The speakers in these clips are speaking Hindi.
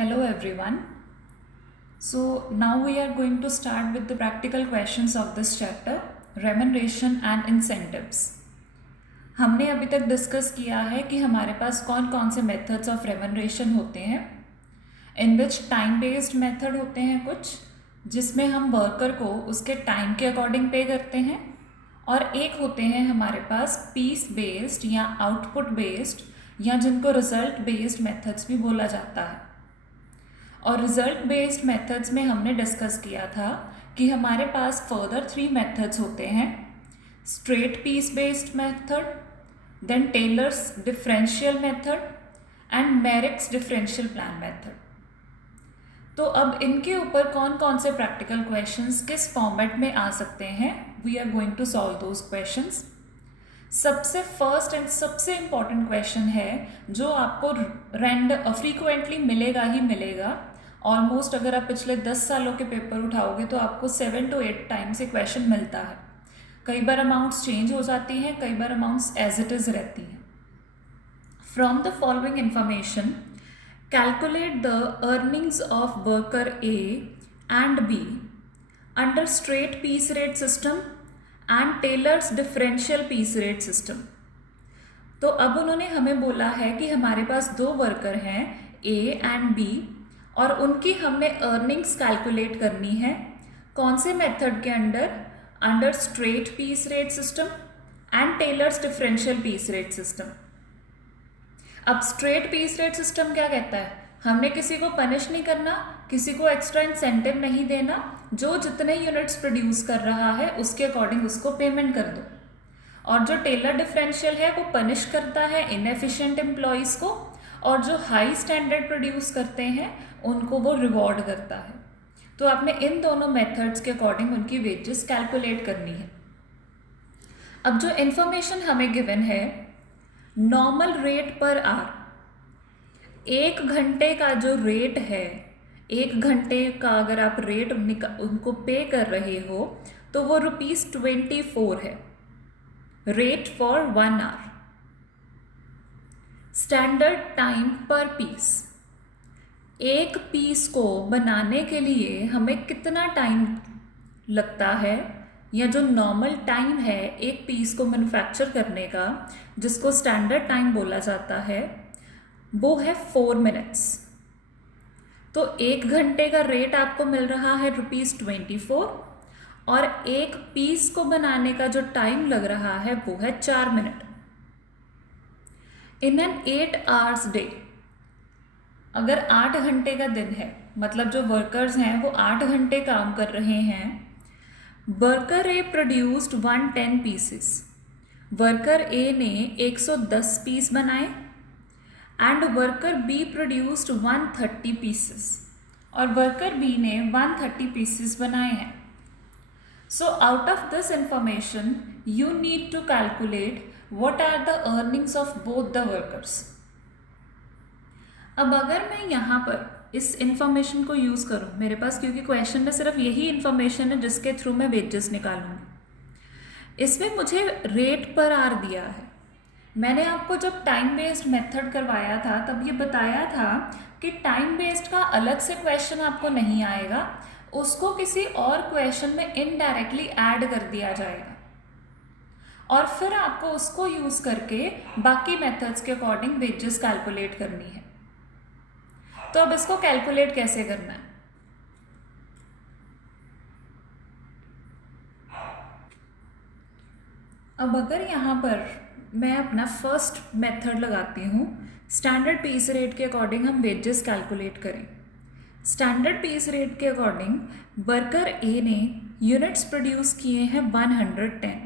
Hello everyone. So now we are going to start with the practical questions of this chapter, remuneration and incentives. हमने अभी तक डिस्कस किया है कि हमारे पास कौन कौन से मेथड्स ऑफ रेमुनरेशन होते हैं, इन विच टाइम बेस्ड मेथड होते हैं कुछ, जिसमें हम वर्कर को उसके टाइम के अकॉर्डिंग पे करते हैं, और एक होते हैं हमारे पास पीस बेस्ड या आउटपुट बेस्ड या जिनको रिजल्ट बेस्ड मेथड्स भी बोला जाता है। और रिजल्ट बेस्ड मेथड्स में हमने डिस्कस किया था कि हमारे पास फर्दर 3 मेथड्स होते हैं, straight piece based method, then Taylor's differential method and मेरिक्स डिफरेंशियल प्लान मेथड। तो अब इनके ऊपर कौन कौन से प्रैक्टिकल क्वेश्चंस किस फॉर्मेट में आ सकते हैं, we are going to solve those questions. सबसे फर्स्ट एंड सबसे इम्पॉर्टेंट क्वेश्चन है जो आपको फ्रीक्वेंटली मिलेगा ही मिलेगा। ऑलमोस्ट अगर आप पिछले 10 सालों के पेपर उठाओगे तो आपको 7 to 8 टाइम्स ये क्वेश्चन मिलता है। कई बार अमाउंट्स चेंज हो जाती हैं, कई बार अमाउंट्स एज इट इज़ रहती हैं। From the following information calculate the earnings of worker A and B under straight piece rate system and Taylor's differential piece rate system. तो अब उन्होंने हमें बोला है कि हमारे पास 2 वर्कर हैं ए एंड बी, और उनकी हमने अर्निंग्स कैलकुलेट करनी है। कौन से मेथड के under straight piece rate system and Taylor's differential piece rate system. अब स्ट्रेट पीस रेट सिस्टम क्या कहता है, हमने किसी को पनिश नहीं करना, किसी को एक्स्ट्रा इंसेंटिव नहीं देना, जो जितने यूनिट्स प्रोड्यूस कर रहा है उसके अकॉर्डिंग उसको पेमेंट कर दो। और जो टेलर डिफरेंशियल है वो पनिश करता है इनएफिशिएंट एम्प्लॉयज़ को, और जो हाई स्टैंडर्ड प्रोड्यूस करते हैं उनको वो रिवॉर्ड करता है। तो आपने इन दोनों मेथड्स के अकॉर्डिंग उनकी वेजेस कैलकुलेट करनी है। अब जो इन्फॉर्मेशन हमें गिवन है, नॉर्मल रेट पर आवर, 1 घंटे का जो रेट है, 1 घंटे का अगर आप रेट उनको पे कर रहे हो तो वो ₹24 है, rate for 1 hour. Standard time पर पीस, एक पीस को बनाने के लिए हमें कितना टाइम लगता है, या जो नॉर्मल टाइम है एक पीस को मैन्युफैक्चर करने का, जिसको स्टैंडर्ड टाइम बोला जाता है, वो है 4 मिनट्स। तो 1 घंटे का रेट आपको मिल रहा है ₹24, और एक पीस को बनाने का जो टाइम लग रहा है वो है 4 minute. In an 8 hours day, अगर 8 घंटे का दिन है, मतलब जो वर्कर्स हैं वो 8 घंटे काम कर रहे हैं, worker A produced 110 pieces, worker A ने 110 पीस बनाए, and worker B produced 130 pieces, और वर्कर बी ने 130 पीसेस बनाए हैं। So out of this information you need to calculate what are the earnings of both the workers। अब अगर मैं यहाँ पर इस इंफॉर्मेशन को यूज़ करूँ, मेरे पास क्योंकि क्वेश्चन में सिर्फ यही इंफॉर्मेशन है जिसके थ्रू मैं वेजेस निकालूंगी, इसमें मुझे रेट पर आर दिया है। मैंने आपको जब टाइम बेस्ड मेथड करवाया था तब ये बताया था कि टाइम बेस्ड का अलग से क्वेश्चन आपको नहीं आएगा, उसको किसी और क्वेश्चन में इनडायरेक्टली ऐड कर दिया जाएगा, और फिर आपको उसको यूज़ करके बाकी मेथड्स के अकॉर्डिंग वेजेस कैलकुलेट करनी है। तो अब इसको कैलकुलेट कैसे करना है, अब अगर यहाँ पर मैं अपना फर्स्ट मेथड लगाती हूँ, स्टैंडर्ड पीस रेट के अकॉर्डिंग हम वेजेस कैलकुलेट करें। स्टैंडर्ड पीस रेट के अकॉर्डिंग वर्कर ए ने यूनिट्स प्रोड्यूस किए हैं 110,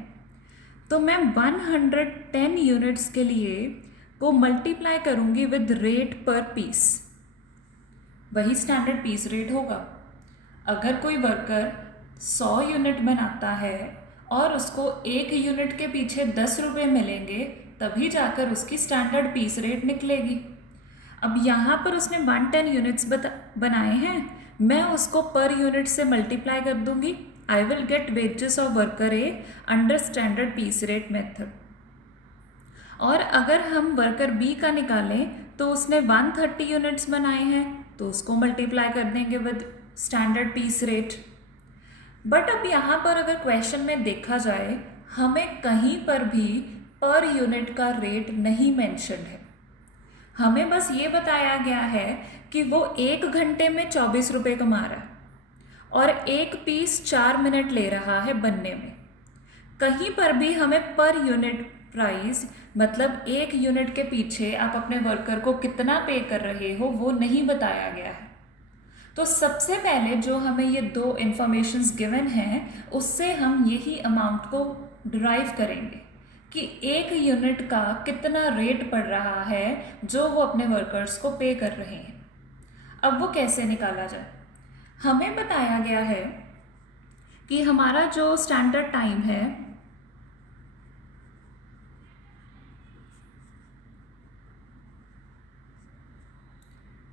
तो मैं 110 यूनिट्स के लिए को मल्टीप्लाई करूँगी विद रेट पर पीस, वही स्टैंडर्ड पीस रेट होगा। अगर कोई वर्कर 100 यूनिट बनाता है और उसको 1 यूनिट के पीछे 10 रुपये मिलेंगे, तभी जाकर उसकी स्टैंडर्ड पीस रेट निकलेगी। अब यहाँ पर उसने 110 यूनिट्स बनाए हैं, मैं उसको पर यूनिट से मल्टीप्लाई कर दूँगी, I will get wages of worker A under standard piece rate method। और अगर हम वर्कर बी का निकालें तो उसने 130 यूनिट्स बनाए हैं, तो उसको मल्टीप्लाई कर देंगे with standard piece rate. But अब यहाँ पर अगर क्वेश्चन में देखा जाए, हमें कहीं पर भी पर यूनिट का रेट नहीं मेंशन है। हमें बस ये बताया गया है कि वो 1 घंटे में 24 रुपये कमा रहा है और एक पीस 4 मिनट ले रहा है बनने में। कहीं पर भी हमें पर यूनिट प्राइस, मतलब 1 यूनिट के पीछे आप अपने वर्कर को कितना पे कर रहे हो, वो नहीं बताया गया है। तो सबसे पहले जो हमें ये 2 इंफॉर्मेशंस गिवन हैं, उससे हम यही अमाउंट को डिराइव करेंगे कि 1 यूनिट का कितना रेट पड़ रहा है जो वो अपने वर्कर्स को पे कर रहे हैं। अब वो कैसे निकाला जाए? हमें बताया गया है कि हमारा जो स्टैंडर्ड टाइम है,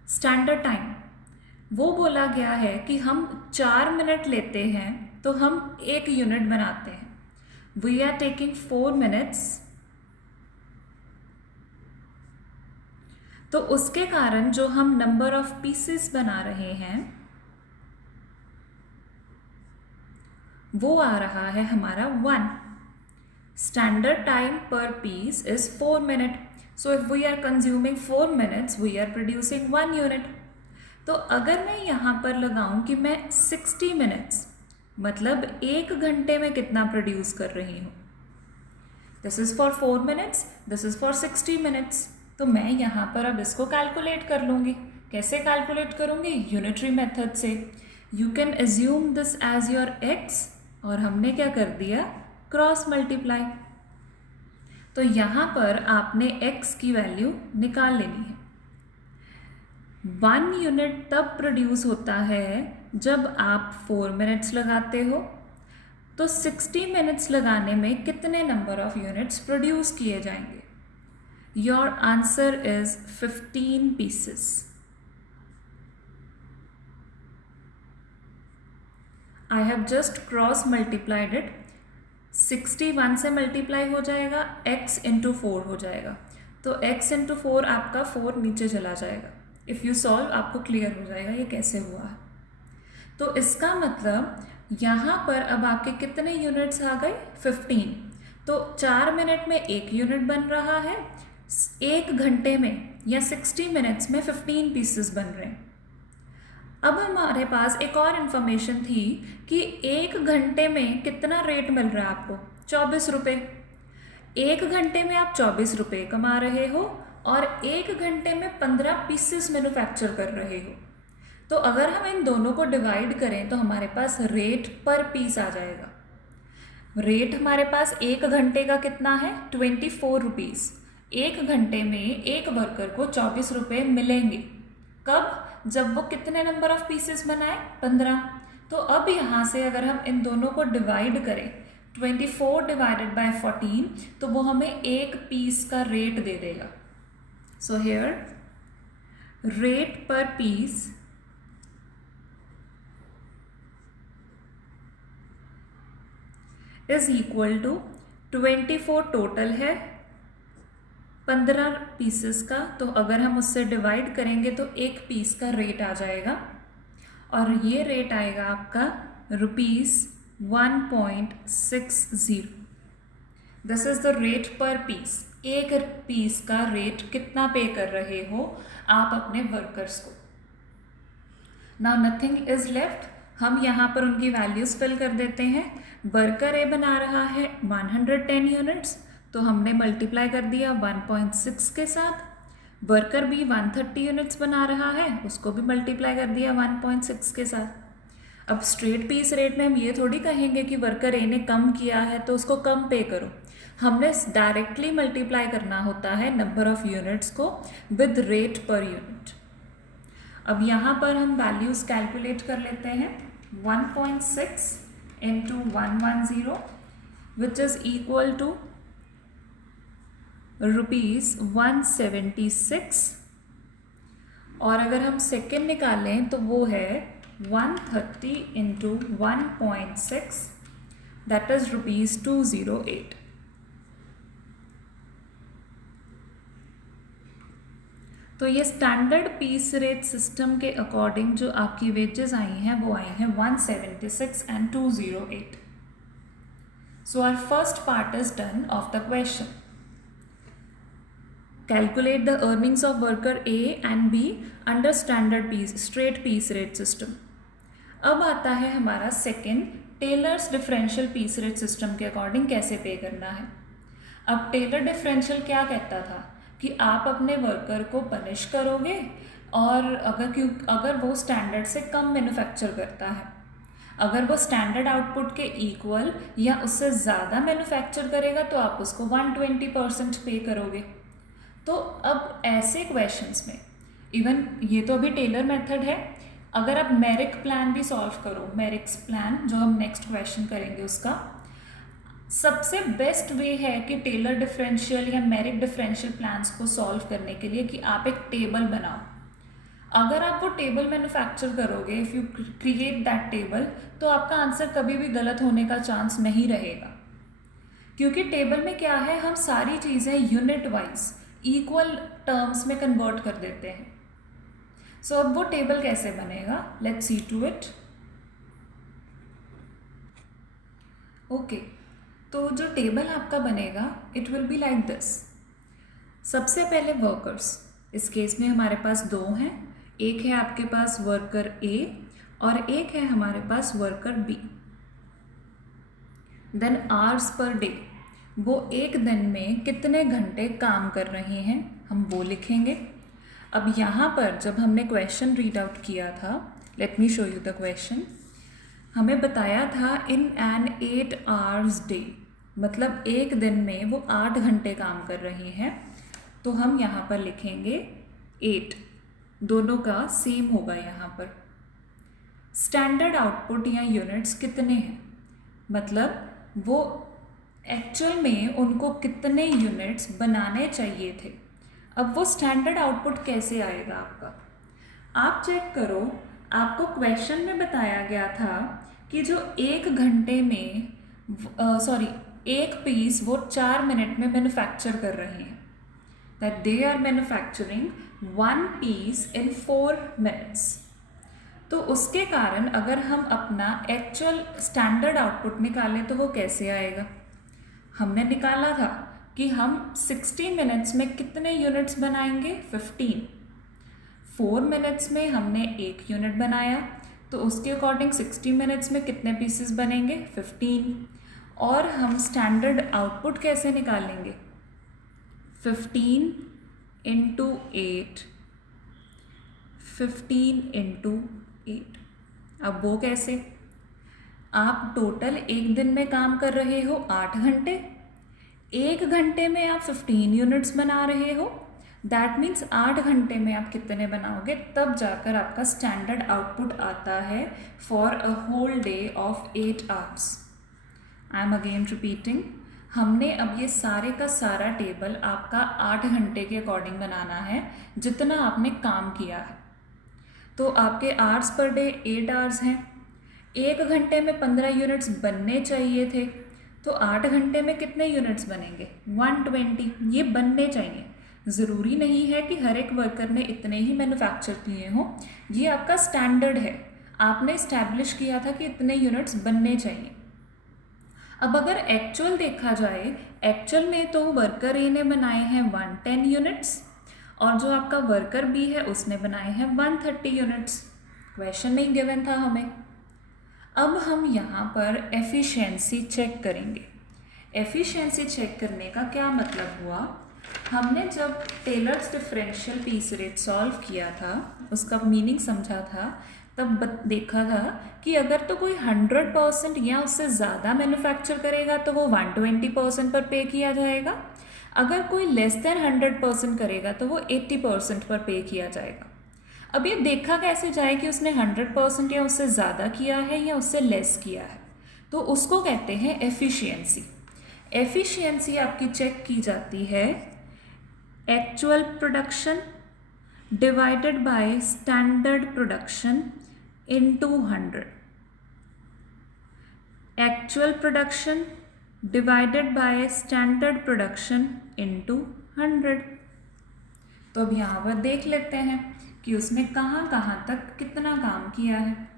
स्टैंडर्ड टाइम वो बोला गया है कि हम 4 मिनट लेते हैं तो हम 1 यूनिट बनाते हैं। We are taking 4 minutes. तो उसके कारण जो हम नंबर ऑफ पीसेस बना रहे हैं वो आ रहा है हमारा 1। स्टैंडर्ड टाइम पर piece is 4 minute. So if we are consuming 4 minutes, we are producing 1 unit. तो अगर मैं यहाँ पर लगाऊं कि मैं 60 मिनट्स, मतलब 1 घंटे में कितना प्रोड्यूस कर रही हूँ, this is for 4 minutes, this is for 60 minutes, तो मैं यहाँ पर अब इसको कैलकुलेट कर लूँगी। कैसे कैलकुलेट करूँगी? यूनिटरी मेथड से। You can assume this as your X, और हमने क्या कर दिया? Cross multiply. तो यहाँ पर आपने x की वैल्यू निकाल लेनी है। 1 यूनिट तब प्रोड्यूस होता है जब आप 4 मिनट्स लगाते हो। तो 60 मिनट्स लगाने में कितने नंबर ऑफ यूनिट्स प्रोड्यूस किए जाएंगे? Your answer is 15 pieces. I have just cross multiplied it. 61 से मल्टीप्लाई हो जाएगा, x इंटू 4 हो जाएगा। तो x इंटू 4 आपका 4 नीचे चला जाएगा। इफ़ यू सॉल्व आपको क्लियर हो जाएगा ये कैसे हुआ है। तो इसका मतलब यहाँ पर अब आपके कितने यूनिट्स आ गए? 15। तो 4 मिनट में 1 यूनिट बन रहा है, 1 घंटे में या 60 मिनट्स में 15 पीसेस बन रहे हैं। अब हमारे पास एक और इन्फॉर्मेशन थी कि 1 घंटे में कितना रेट मिल रहा है आपको? 24 रुपये। 1 घंटे में आप 24 रुपये कमा रहे हो और 1 घंटे में 15 पीसेस मैन्युफैक्चर कर रहे हो। तो अगर हम इन दोनों को डिवाइड करें तो हमारे पास रेट पर पीस आ जाएगा। रेट हमारे पास 1 घंटे का कितना है? 24 रुपीज़। 1 घंटे में एक वर्कर को 24 रुपये मिलेंगे। कब? जब वो कितने नंबर ऑफ पीसेस बनाए? 15। तो अब यहाँ से अगर हम इन दोनों को डिवाइड करें, 24 डिवाइडेड बाय 14, तो वो हमें 1 पीस का रेट दे देगा। सो हियर रेट पर piece is equal to 24 total है, 15 पीसेस का, तो अगर हम उससे डिवाइड करेंगे तो 1 पीस का रेट आ जाएगा और ये रेट आएगा आपका ₹1.60। दिस इज द रेट पर पीस। 1 पीस का रेट कितना पे कर रहे हो आप अपने वर्कर्स को। Now nothing is left. हम यहाँ पर उनकी वैल्यूज फिल कर देते हैं। वर्कर ए बना रहा है 110 यूनिट्स, तो हमने मल्टीप्लाई कर दिया 1.6 के साथ। वर्कर बी 130 यूनिट्स बना रहा है, उसको भी मल्टीप्लाई कर दिया 1.6 के साथ। अब स्ट्रेट पीस रेट में हम ये थोड़ी कहेंगे कि वर्कर ए ने कम किया है तो उसको कम पे करो। हमने डायरेक्टली मल्टीप्लाई करना होता है नंबर ऑफ यूनिट्स को विद रेट पर यूनिट। अब यहाँ पर हम वैल्यूज़ कैलकुलेट कर लेते हैं। 1.6 into 110 which is equal to ₹176, और अगर हम सेकेंड निकालें तो वो है 130 इंटू 1.6, दैट इज़ ₹208। तो ये स्टैंडर्ड पीस रेट सिस्टम के अकॉर्डिंग जो आपकी वेजेस आई हैं वो आई हैं 176 and 208. So our first part is done of the question. Calculate the earnings of worker A and B under standard straight piece rate system. अब आता है हमारा second, Taylor's differential piece rate system के अकॉर्डिंग कैसे पे करना है. अब टेलर डिफरेंशियल क्या कहता था कि आप अपने वर्कर को पनिश करोगे और अगर वो स्टैंडर्ड से कम मैन्युफैक्चर करता है, अगर वो स्टैंडर्ड आउटपुट के इक्वल या उससे ज़्यादा मैन्युफैक्चर करेगा तो आप उसको 120% पे करोगे. तो अब ऐसे क्वेश्चंस में इवन ये तो अभी टेलर मेथड है, अगर आप मेरिक प्लान भी सॉल्व करो, मेरिक्स प्लान जो हम नेक्स्ट क्वेश्चन करेंगे उसका सबसे बेस्ट वे है कि टेलर डिफरेंशियल या मेरिक डिफरेंशियल प्लान्स को सॉल्व करने के लिए कि आप एक टेबल बनाओ. अगर आप वो टेबल मैन्युफैक्चर करोगे, if you create that table, तो आपका आंसर कभी भी गलत होने का चांस नहीं रहेगा, क्योंकि टेबल में क्या है, हम सारी चीज़ें यूनिट वाइज इक्वल टर्म्स में कन्वर्ट कर देते हैं. सो अब वो टेबल कैसे बनेगा, let's see to it. Okay, तो जो टेबल आपका बनेगा it will be like this. सबसे पहले वर्कर्स, इस केस में हमारे पास दो हैं, एक है आपके पास वर्कर ए और एक है हमारे पास worker B. Then hours per day, वो एक दिन में कितने घंटे काम कर रहे हैं हम वो लिखेंगे. अब यहाँ पर जब हमने क्वेश्चन रीड आउट किया था, let me show you the question. हमें बताया था इन एन 8 hours डे, मतलब एक दिन में वो 8 घंटे काम कर रहे हैं. तो हम यहाँ पर लिखेंगे 8, दोनों का सेम होगा यहाँ पर. स्टैंडर्ड आउटपुट या यूनिट्स कितने हैं, मतलब वो एक्चुअल में उनको कितने यूनिट्स बनाने चाहिए थे. अब वो स्टैंडर्ड आउटपुट कैसे आएगा आपका, आप चेक करो. आपको क्वेश्चन में बताया गया था कि जो एक घंटे में एक पीस वो 4 मिनट में मैन्युफैक्चर कर रहे हैं, that they are manufacturing 1 piece in 4 minutes. तो उसके कारण अगर हम अपना एक्चुअल स्टैंडर्ड आउटपुट निकालें तो वो कैसे आएगा. हमने निकाला था कि हम 60 मिनट्स में कितने यूनिट्स बनाएंगे, 15. 4 मिनट्स में हमने एक यूनिट बनाया, तो उसके अकॉर्डिंग 60 मिनट्स में कितने पीसेस बनेंगे, 15. और हम स्टैंडर्ड आउटपुट कैसे निकालेंगे, 15 into 8, 15 into 8. अब वो कैसे, आप टोटल एक दिन में काम कर रहे हो 8 घंटे, एक घंटे में आप 15 यूनिट्स बना रहे हो, दैट मीन्स 8 घंटे में आप कितने बनाओगे, तब जाकर आपका स्टैंडर्ड आउटपुट आता है for a whole day of 8 hours. I am again repeating, हमने अब ये सारे का सारा टेबल आपका 8 घंटे के अकॉर्डिंग बनाना है जितना आपने काम किया है. तो आपके आवर्स पर डे 8 hours हैं, एक घंटे में 15 यूनिट्स बनने चाहिए थे, तो 8 घंटे में कितने यूनिट्स बनेंगे, 120. ये बनने चाहिए, ज़रूरी नहीं है कि हर एक वर्कर ने इतने ही मैन्युफैक्चर किए हों, ये आपका स्टैंडर्ड है, आपने इस्टेब्लिश किया था कि इतने यूनिट्स बनने चाहिए. अब अगर एक्चुअल देखा जाए, एक्चुअल में तो वर्कर ए ने बनाए हैं 110 यूनिट्स और जो आपका वर्कर बी है उसने बनाए हैं 130 यूनिट्स. क्वेश्चन में गिवन था हमें. अब हम यहाँ पर एफिशिएंसी चेक करेंगे. एफिशिएंसी चेक करने का क्या मतलब हुआ, हमने जब Taylor's differential piece rate solve किया था, उसका मीनिंग समझा था, तब देखा था कि अगर तो कोई 100% या उससे ज़्यादा मैन्युफैक्चर करेगा तो वो 120% पर पे किया जाएगा, अगर कोई लेस देन 100% करेगा तो वो 80% पर पे किया जाएगा. अब ये देखा कैसे जाए कि उसने 100% या उससे ज़्यादा किया है या उससे लेस किया है, तो उसको कहते हैं एफिशिएंसी. एफिशिएंसी आपकी चेक की जाती है actual production divided by standard production into 100. Actual production divided by standard production into 100. तो अब यहाँ पर देख लेते हैं कि उसने कहाँ कहाँ तक कितना काम किया है।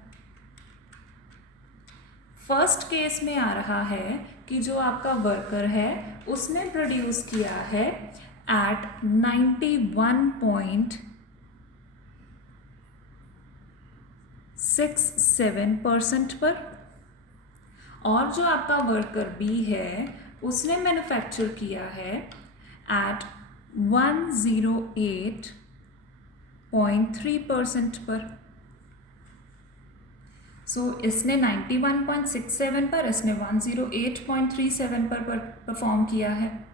फर्स्ट केस में आ रहा है कि जो आपका वर्कर है उसने प्रोड्यूस किया है एट 91.67% पर, और जो आपका वर्कर बी है उसने मैन्युफैक्चर किया है एट 108.3% पर। इसने 91.67 पर, इसने 108.37 पर परफॉर्म किया है।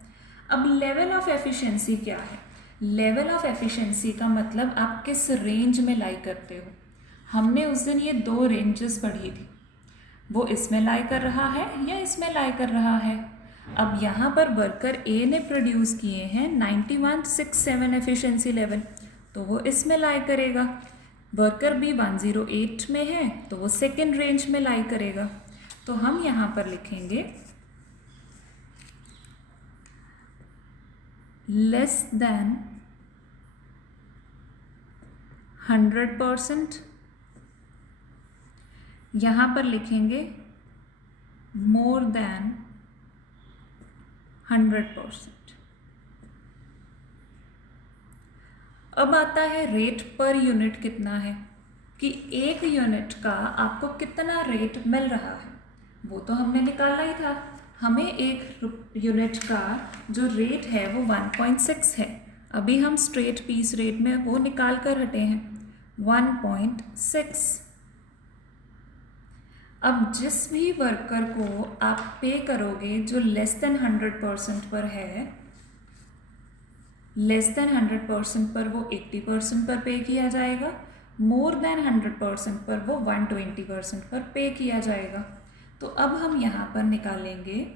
अब लेवल ऑफ एफिशिएंसी क्या है? लेवल ऑफ एफिशिएंसी का मतलब आप किस रेंज में लाई करते हो। हमने उस दिन ये 2 रेंजेस पढ़ी थी, वो इसमें लाई कर रहा है या इसमें लाई कर रहा है। अब यहाँ पर वर्कर ए ने प्रोड्यूस किए हैं 91.67 एफिशिएंसी लेवल, तो वो इसमें लाई करेगा। वर्कर बी 108 में है तो वो सेकेंड रेंज में लाई करेगा। तो हम यहाँ पर लिखेंगे लेस देन 100%, यहाँ पर लिखेंगे मोर देन 100%। अब आता है रेट पर यूनिट कितना है, कि एक यूनिट का आपको कितना रेट मिल रहा है, वो तो हमने निकाला ही था। हमें एक यूनिट का जो रेट है वो 1.6 है। अभी हम स्ट्रेट पीस रेट में वो निकाल कर हटे हैं 1.6। अब जिस भी वर्कर को आप पे करोगे जो लेस देन 100% पर है, लेस देन 100% पर वो 80% पर पे किया जाएगा, मोर देन 100% पर वो 120% पर पे किया जाएगा। तो अब हम यहाँ पर निकालेंगे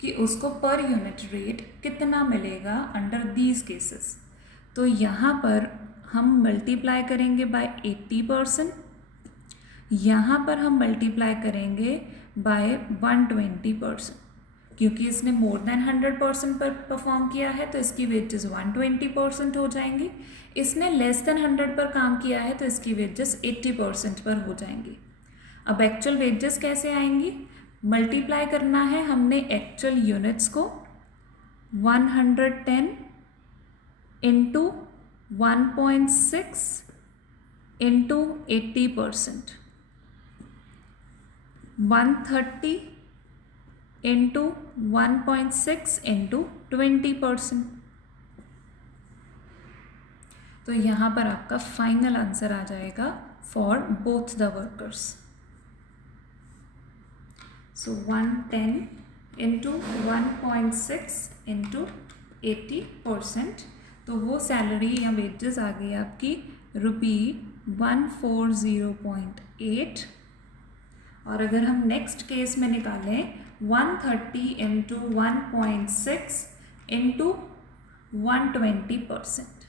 कि उसको पर यूनिट रेट कितना मिलेगा अंडर दीज केसेस। तो यहाँ पर हम मल्टीप्लाई करेंगे बाय 80%, यहाँ पर हम मल्टीप्लाई करेंगे बाय 120%, क्योंकि इसने मोर देन 100% पर परफॉर्म किया है तो इसकी वेजेस 120% हो जाएंगी। इसने लेस देन 100 पर काम किया है तो इसकी वेजेस 80% पर हो जाएंगी। अब एक्चुअल वेजेस कैसे आएंगी? मल्टीप्लाई करना है हमने एक्चुअल यूनिट्स को 110 इंटू 1.6 इंटू 80%, 130 इंटू 1.6 इंटू 20%। तो यहाँ पर आपका फाइनल आंसर आ जाएगा for both the workers. So 110 into 1.6 into 80%, तो वो सैलरी या वेजेस आ गई आपकी ₹140.8। और अगर हम नेक्स्ट केस में निकालें 130 into 1.6 into 120%,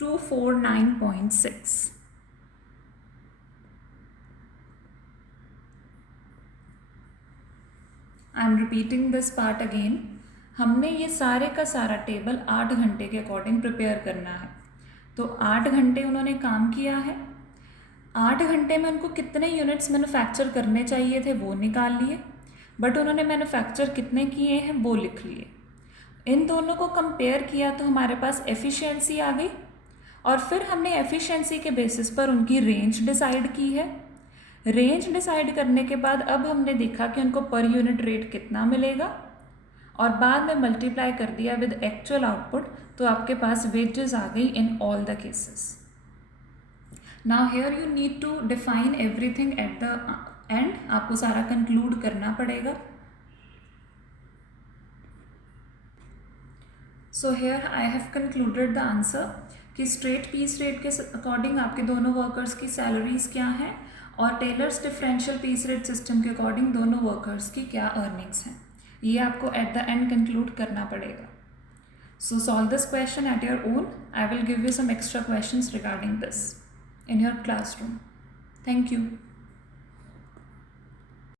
249.6। I am repeating this part again. हमने ये सारे का सारा टेबल 8 घंटे के अकॉर्डिंग प्रिपेयर करना है। तो 8 घंटे उन्होंने काम किया है, 8 घंटे में उनको कितने यूनिट्स मैन्युफैक्चर करने चाहिए थे वो निकाल लिए, बट उन्होंने मैन्युफैक्चर कितने किए हैं वो लिख लिए। इन दोनों को कंपेयर किया तो हमारे पास एफिशिएंसी आ गई, और फिर हमने एफिशिएंसी के बेसिस पर उनकी रेंज डिसाइड की है। रेंज डिसाइड करने के बाद अब हमने देखा कि उनको पर यूनिट रेट कितना मिलेगा, और बाद में मल्टीप्लाई कर दिया विद एक्चुअल आउटपुट, तो आपके पास वेजेस आ गई in all the cases. Now here you need to define everything at the end, आपको सारा कंक्लूड करना पड़ेगा। So here I have concluded the answer कि स्ट्रेट पीस रेट के अकॉर्डिंग आपके दोनों वर्कर्स की सैलरीज क्या हैं, और Taylor's differential piece rate system के अकॉर्डिंग दोनों वर्कर्स की क्या अर्निंग्स हैं, ये आपको एट द एंड कंक्लूड करना पड़ेगा। So solve this question at your own. I will give you some extra questions regarding this in your classroom. Thank you.